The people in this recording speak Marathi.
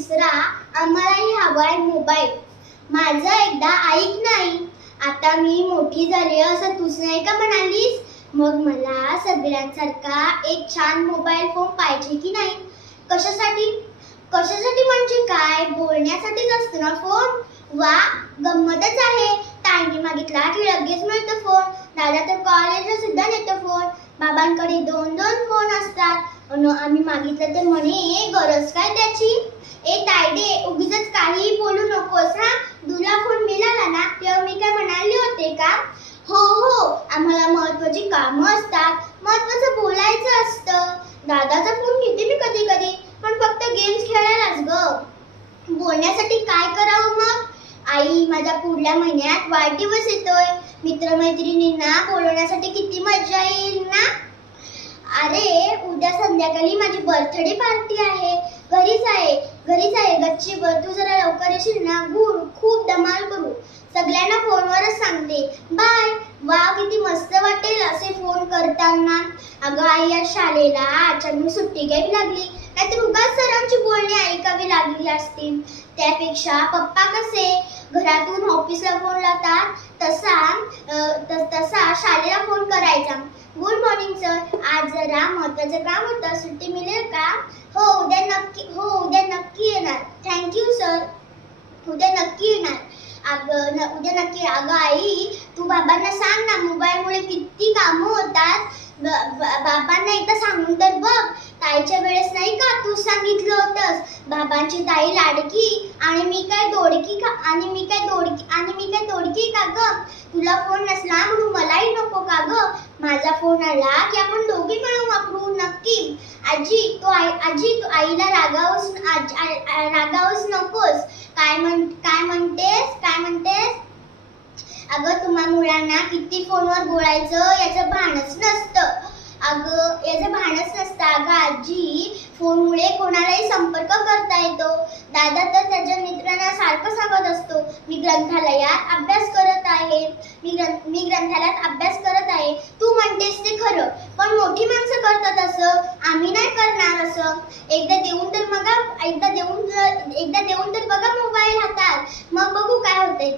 तिसरा आम्हालाही हवाय मोबाईल. माझं एकदा ऐक नाही. आता मी मोठी झाली असं तूच नाही का म्हणालीस? मग मला सगळ्यांसारखा एक छान मोबाईल फोन पाहिजे की नाही? कशासाठी? कशासाठी म्हणजे काय? बोलण्यासाठीच असतो ना फोन वा गंमतच आहे. ताईने मागितला की लगेच मिळतो फोन दादा तर कॉलेजला सुद्धा नेतो फोन बाबांकडे दोन दोन फोन असतात आम्ही मागितलं तर म्हणे गरज काय त्याची? ए तायडे उगीच काही बोलू नकोस हा? तुला फोन मिळाला ना तेव्हा मी काय म्हणाले होते का? हो हो आम्हाला महत्वाची कामं असतात. महत्वाचं बोलायचं असतं. दादाचा फोन घेते मी कधी कधी पण फक्त गेम्स खेळायलाच ग. बोलण्यासाठी काय करावं मग? आई माझ्या पुढल्या महिन्यात वाढदिवस येतोय. मित्रमैत्रिणींना बोलवण्यासाठी किती मजा येईल ना? अरे उद्या संध्याकाळी माझी बर्थडे पार्टी आहे. घरीच आहे. घरीच आहे. गच्चीवर तू जरा लवकर येशील ना? गुड. खूप धमाल करू. सगळ्यांना फोनवरच सांगते. बाय. वा किती मस्त वाटेल असे फोन करताना. अगं आई आज शाळेला. अचानक सुट्टी घ्यावी लागली. नाहीतर उगाच सरांची बोलणी ऐकावी लागली असतील त्यापेक्षा पप्पा कसे? घरातून ऑफिसला फोन लावतात तसा अं, त- तसा शाळेला फोन करायचा. Good morning sir. आज जरा महत्त्वाचं काम होतं. सुट्टी मिळेल का? हो उद्या नक्की हो उद्या नक्की येणार. थँक्यू सर उद्या नक्की येणार. अगं उद्या नक्की अगं आई तू बाबांना सांग ना मोबाईलमुळे किती कामं होतात. बाबांना एकदा सांगून तर बघ. ताईच्या वेळेस नाही का तू सांगितलं होतंस? बाबांची ताई लाडकी आणि मी काय दोडकी का आणि मी काय दोडकी आणि मी काय दोडकी का ग? तुला फोन नसला म्हणून मलाही नको का ग? माझा फोन आला की आपण दोघी मिळून वापरू नक्की आजी तू आई आजी तू आईला रागावूस आजी- रागावूस नकोस. काय म्हण काय म्हणतेस काय म्हणतेस? अगं तुम्हा मुलांना किती फोनवर बोलायचं याचं भानच नसतं. अगं याचं भानच नसतं. अगं आजी फोनमुळे कोणालाही संपर्क करता येतो. दादा तर त्याच्या मित्रांना सारखं सांगत असतो मी ग्रंथालयात अभ्यास करत आहे मी ग्रंथ मी ग्रंथालयात अभ्यास करत आहे तू म्हणतेस ते खरं पण कसं करतात असं आम्ही नाही करणार असं. एकदा देऊन तर बघा एकदा देऊन एकदा देऊन तर बघा मोबाईल हातात. मग बघू काय होतंय.